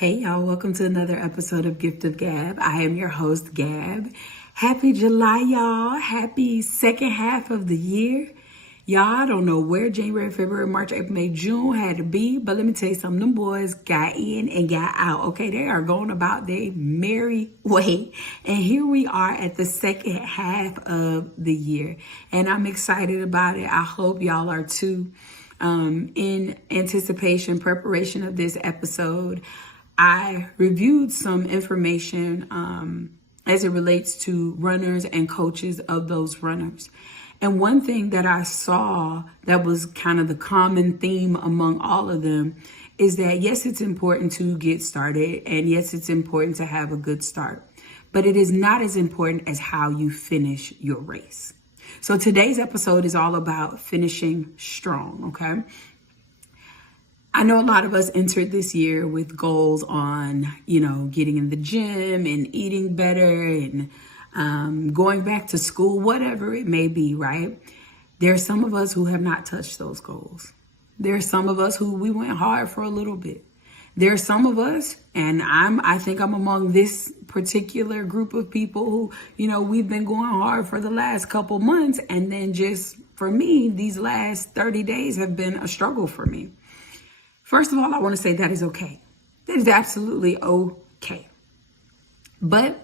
Hey y'all, welcome to another episode of Gift of Gab. I am your host, Gab. Happy July, y'all. Happy second half of the year. Y'all, I don't know where January, February, March, April, May, June had to be, but let me tell you something. Them boys got in and got out. Okay, they are going about their merry way. And here we are at the second half of the year. And I'm excited about it. I hope y'all are too. In anticipation, preparation of this episode, I reviewed some information as it relates to runners and coaches of those runners. And one thing that I saw that was kind of the common theme among all of them is that, yes, it's important to get started. And yes, it's important to have a good start. But it is not as important as how you finish your race. So today's episode is all about finishing strong, okay? I know a lot of us entered this year with goals on, getting in the gym and eating better and going back to school, whatever it may be, right? There are some of us who have not touched those goals. There are some of us who we went hard for a little bit. There are some of us, and I think I'm among this particular group of people who, we've been going hard for the last couple months. And then just for me, these last 30 days have been a struggle for me. First of all, I want to say that is okay. That is absolutely okay. But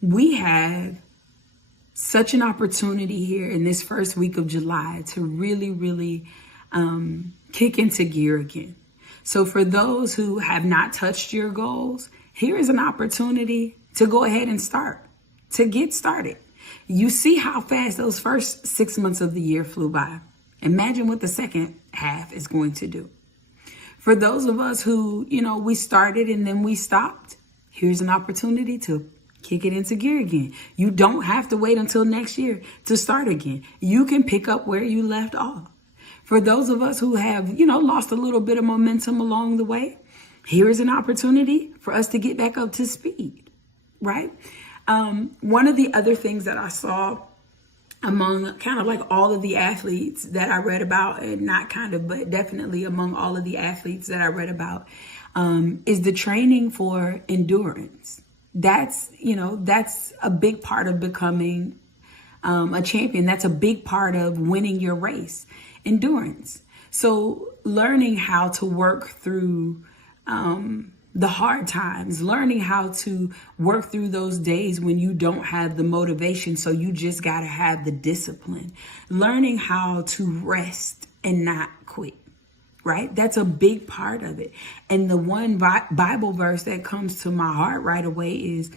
we have such an opportunity here in this first week of July to really kick into gear again. So for those who have not touched your goals, here is an opportunity to go ahead and start, to get started. You see how fast those first 6 months of the year flew by. Imagine what the second half is going to do. For those of us who, we started and then we stopped, here's an opportunity to kick it into gear again. You don't have to wait until next year to start again. You can pick up where you left off. For those of us who have, lost a little bit of momentum along the way, here is an opportunity for us to get back up to speed, right? One of the other things that I saw among kind of like all of the athletes that I read about, and not kind of, but definitely among all of the athletes that I read about, is the training for endurance. That's a big part of becoming a champion. That's a big part of winning your race, endurance. So learning how to work through the hard times, learning how to work through those days when you don't have the motivation, so you just got to have the discipline, learning how to rest and not quit, right? That's a big part of it. And the one Bible verse that comes to my heart right away is,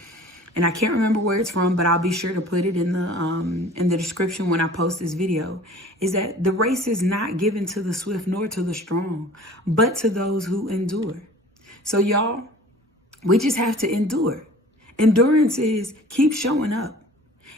and I can't remember where it's from, but I'll be sure to put it in the description when I post this video, is that the race is not given to the swift nor to the strong, but to those who endure. So y'all, we just have to endure. Endurance is keep showing up.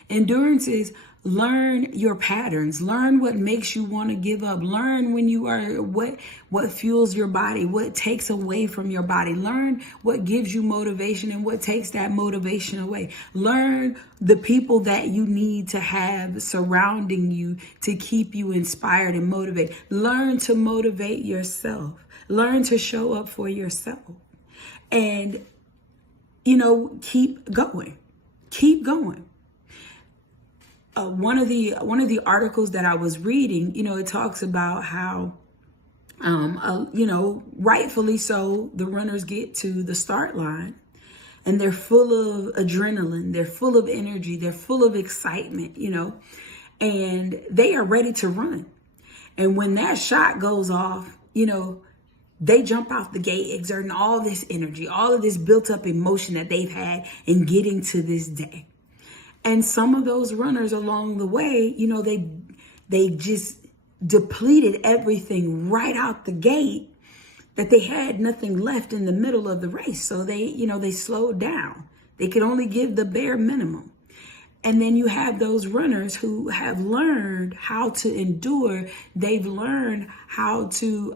Endurance is learn your patterns. Learn what makes you want to give up. Learn when you are, what fuels your body, what takes away from your body. Learn what gives you motivation and what takes that motivation away. Learn the people that you need to have surrounding you to keep you inspired and motivated. Learn to motivate yourself. Learn to show up for yourself. And, keep going. Keep going. One of the articles that I was reading, it talks about how, rightfully so, the runners get to the start line and they're full of adrenaline. They're full of energy. They're full of excitement, and they are ready to run. And when that shot goes off, they jump out the gate, exerting all this energy, all of this built up emotion that they've had in getting to this day. And some of those runners along the way, they just depleted everything right out the gate, that they had nothing left in the middle of the race. So they slowed down. They could only give the bare minimum. And then you have those runners who have learned how to endure. They've learned how to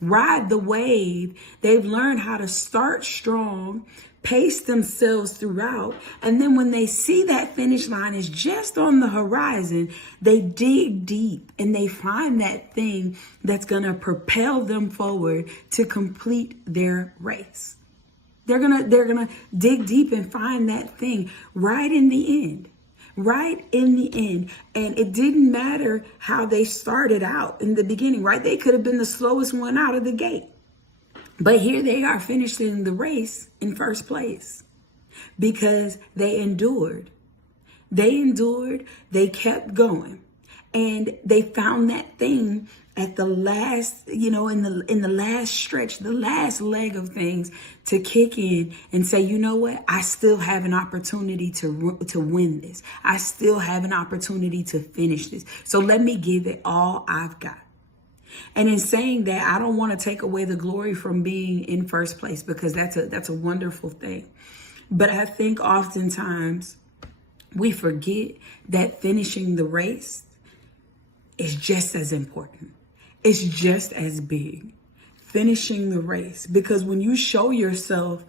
ride the wave. They've learned how to start strong, pace themselves throughout. And then when they see that finish line is just on the horizon, they dig deep and they find that thing that's going to propel them forward to complete their race. They're gonna dig deep and find that thing right in the end. Right in the end. And it didn't matter how they started out in the beginning, right? They could have been the slowest one out of the gate. But here they are finishing the race in first place because they endured. They endured, they kept going, and they found that thing at the last, in the last stretch, the last leg of things to kick in and say, you know what? I still have an opportunity to win this. I still have an opportunity to finish this. So let me give it all I've got. And in saying that, I don't want to take away the glory from being in first place, because that's a wonderful thing. But I think oftentimes we forget that finishing the race is just as important. It's just as big. Finishing the race. Because when you show yourself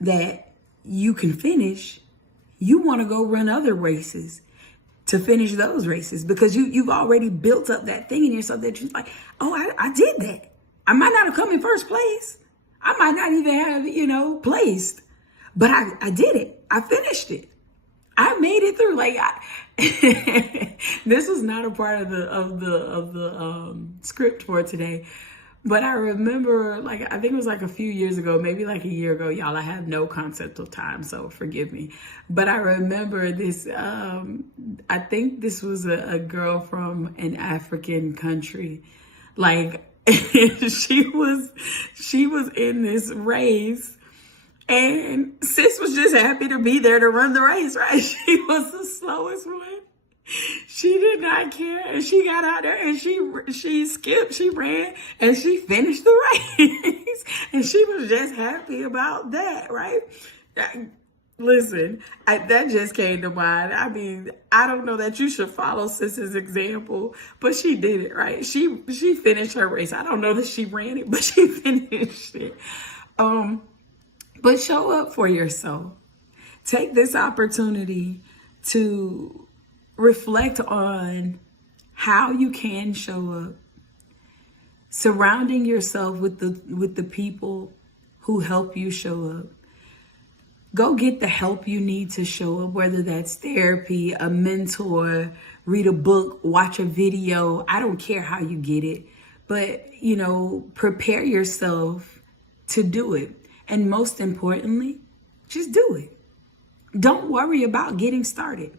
that you can finish, you want to go run other races to finish those races, because you've already built up that thing in yourself that you're like, oh, I did that. I might not have come in first place. I might not even have, placed, but I did it. I finished it. I made it through. Like, this was not a part of the script for today, but I remember, I think it was a few years ago, maybe a year ago, y'all. I have no concept of time, so forgive me. But I remember this. I think this was a girl from an African country. She was in this race. And sis was just happy to be there to run the race, right? She was the slowest one. She did not care. And she got out there and she skipped, she ran, and she finished the race. And she was just happy about that, right? Listen, that just came to mind. I mean, I don't know that you should follow sis's example, but she did it, right? She finished her race. I don't know that she ran it, but she finished it. But show up for yourself. Take this opportunity to reflect on how you can show up. Surrounding yourself with the people who help you show up. Go get the help you need to show up, whether that's therapy, a mentor, read a book, watch a video. I don't care how you get it, but, prepare yourself to do it. And most importantly, just do it. Don't worry about getting started.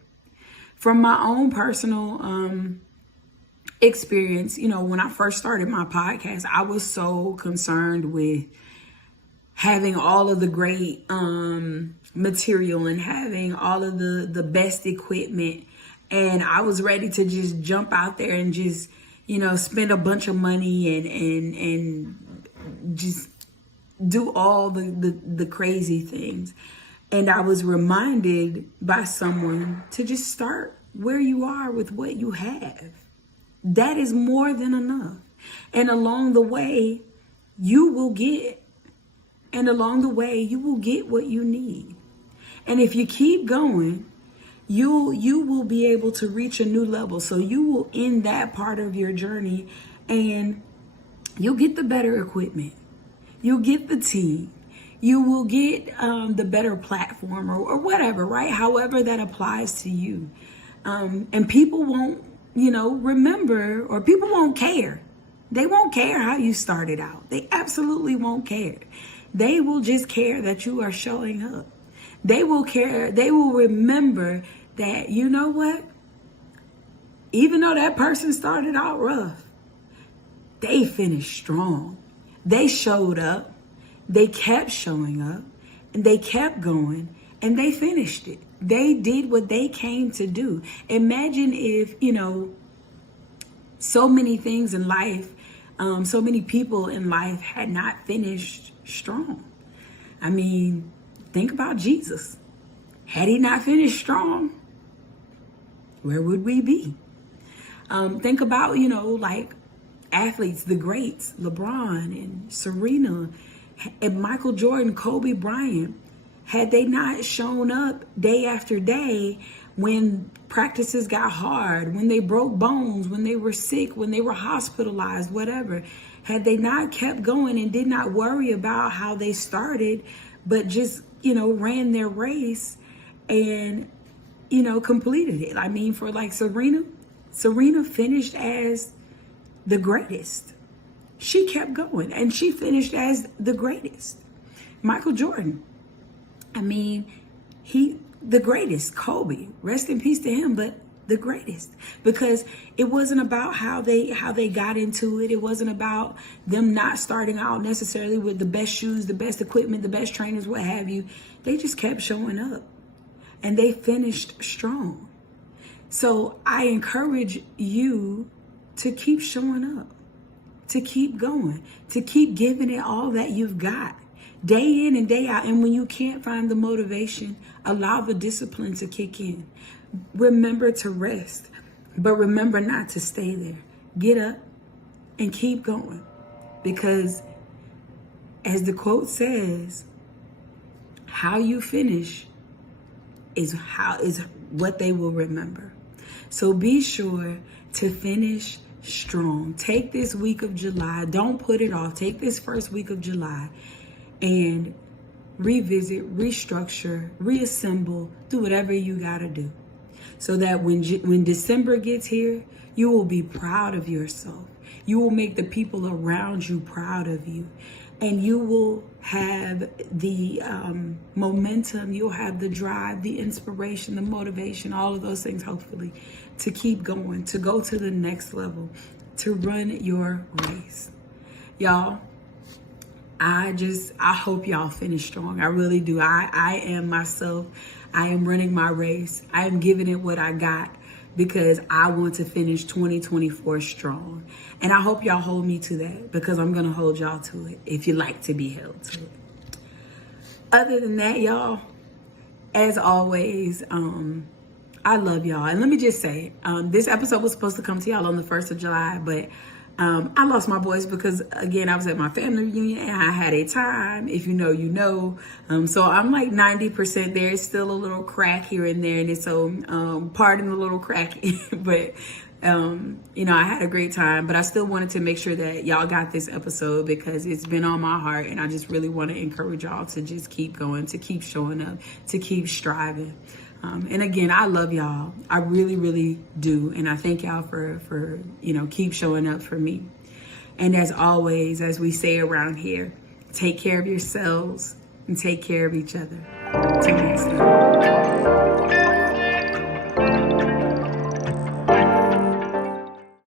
From my own personal experience, when I first started my podcast, I was so concerned with having all of the great material and having all of the best equipment. And I was ready to just jump out there and just, spend a bunch of money and just do all the crazy things. And I was reminded by someone to just start where you are with what you have. That is more than enough. And along the way, you will get what you need. And if you keep going, you will be able to reach a new level. So you will end that part of your journey and you'll get the better equipment. You'll get the team. You will get the better platform or whatever, right? However that applies to you. And people won't, remember, or people won't care. They won't care how you started out. They absolutely won't care. They will just care that you are showing up. They will care. They will remember that, you know what? Even though that person started out rough, they finished strong. They showed up, they kept showing up, and they kept going, and they finished it. They did what they came to do. Imagine if, so many things in life, so many people in life had not finished strong. I mean, think about Jesus. Had he not finished strong, where would we be? Think about, athletes, the greats, LeBron and Serena and Michael Jordan, Kobe Bryant. Had they not shown up day after day when practices got hard, when they broke bones, when they were sick, when they were hospitalized, whatever, had they not kept going and did not worry about how they started, but just, ran their race and, completed it. I mean, for like Serena finished as the greatest. She kept going and she finished as the greatest. Michael Jordan, I mean, the greatest. Kobe, rest in peace to him, but the greatest, because it wasn't about how they got into it. It wasn't about them not starting out necessarily with the best shoes, the best equipment, the best trainers, what have you. They just kept showing up and they finished strong. So I encourage you to keep showing up, to keep going, to keep giving it all that you've got, day in and day out. And when you can't find the motivation, allow the discipline to kick in. Remember to rest, but remember not to stay there. Get up and keep going, because as the quote says, how you finish is what they will remember. So be sure to finish strong. Take this week of July. Don't put it off. Take this first week of July and revisit, restructure, reassemble, do whatever you got to do, so that when December gets here, you will be proud of yourself. You will make the people around you proud of you. And you will have the momentum, you'll have the drive, the inspiration, the motivation, all of those things, hopefully, to keep going, to go to the next level, to run your race. Y'all, I hope y'all finish strong. I really do. I am myself. I am running my race. I am giving it what I got, because I want to finish 2024 strong. And I hope y'all hold me to that, because I'm going to hold y'all to it if you like to be held to it. Other than that, y'all, as always, I love y'all. And let me just say, this episode was supposed to come to y'all on the 1st of July, but I lost my voice because, again, I was at my family reunion and I had a time. If you know, you know. So I'm like 90% there. It's still a little crack here and there. And so pardon the little crack. But, I had a great time. But I still wanted to make sure that y'all got this episode, because it's been on my heart. And I just really want to encourage y'all to just keep going, to keep showing up, to keep striving. And again, I love y'all. I really, really do. And I thank y'all for keep showing up for me. And as always, as we say around here, take care of yourselves and take care of each other. Till next time.